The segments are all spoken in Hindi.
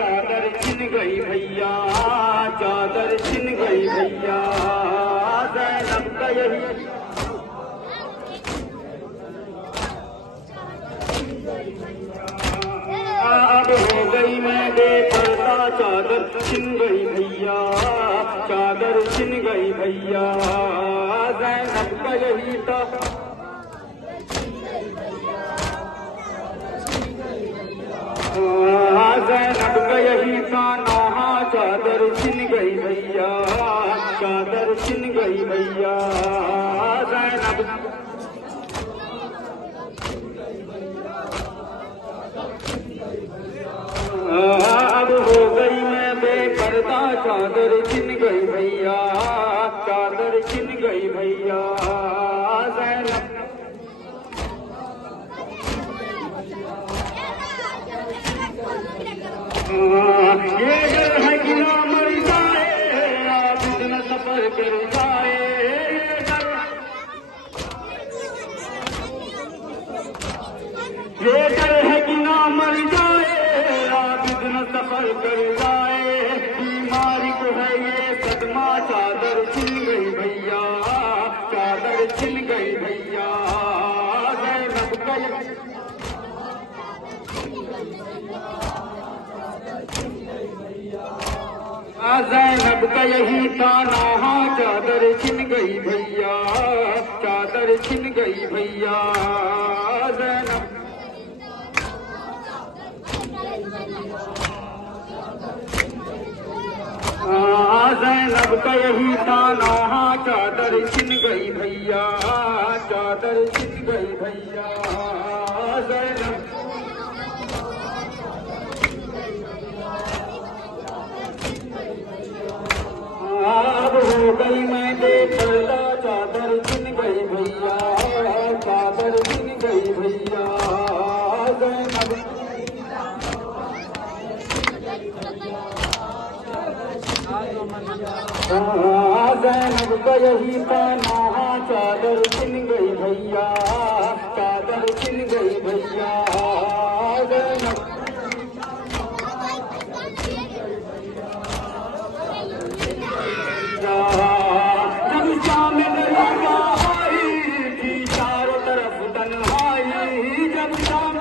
चादर छिन गई भैया, चादर छिन गई भैया। ज़ैनब का यही अब हो गई मैं बेपर्दा, चादर छिन गई भैया, चादर छिन गई भैया। ज़ैनब का यही था ज़ैनब का यही था नौहा, चादर छिन गई भैया, चादर छिन गई भैया। ज़ैनब अब हो गई मैं बेपर्दा, चादर छिन गई भैया, चादर छिन गई भैया। ज़ैनब ये डर है कि ना मर जाए, आप इतना सफर कर जाए। ये डर है कि ना मर जाए, आप इतना सफर कर जाए। बीमारी को है ये सदमा, चादर छिन गई भैया, चादर छिन गई भैया। ज़ैनब का ज़ैनब का यही था नौहा, चादर छिन गई भैया, चादर छिन गई भैया। ज़ैनब ज़ैनब का यही था नौहा, चादर छिन गई भैया, चादर छिन गई भैया। ज़ैनब अब हो गई मैं बेपर्दा, चादर छिन गई भैया, चादर छिन गई भैया। ज़ैनब ज़ैनब का यही था नौहा, चादर छिन गई भैया, चादर छिन गई भैया। ज़ैनब जब शाम दरिया आई थी, चारों तरफ तन्हाई। जब शाम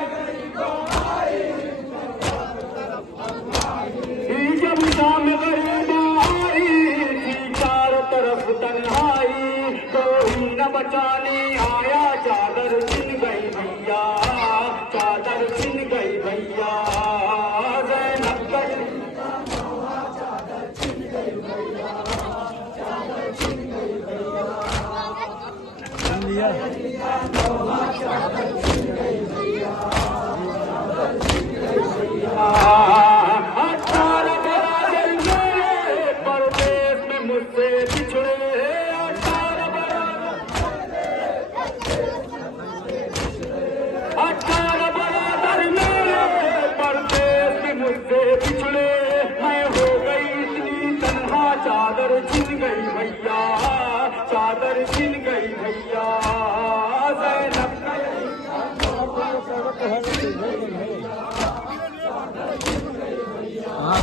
जब शाम गरीबा आई थी, चारों तरफ तन्हाई। कोई न बचाने आया, चादर छिन गई भैया, चादर छिन गई भैया। ज़ैनब का परदेश में मुझसे बिछड़े, 18 बरादर मेरे परदेश में मुझसे बिछड़े। मैं हो गई इतनी तन्हा, चादर छिन गई भैया, चादर छिन गई भैया। ज़ैनब हाँ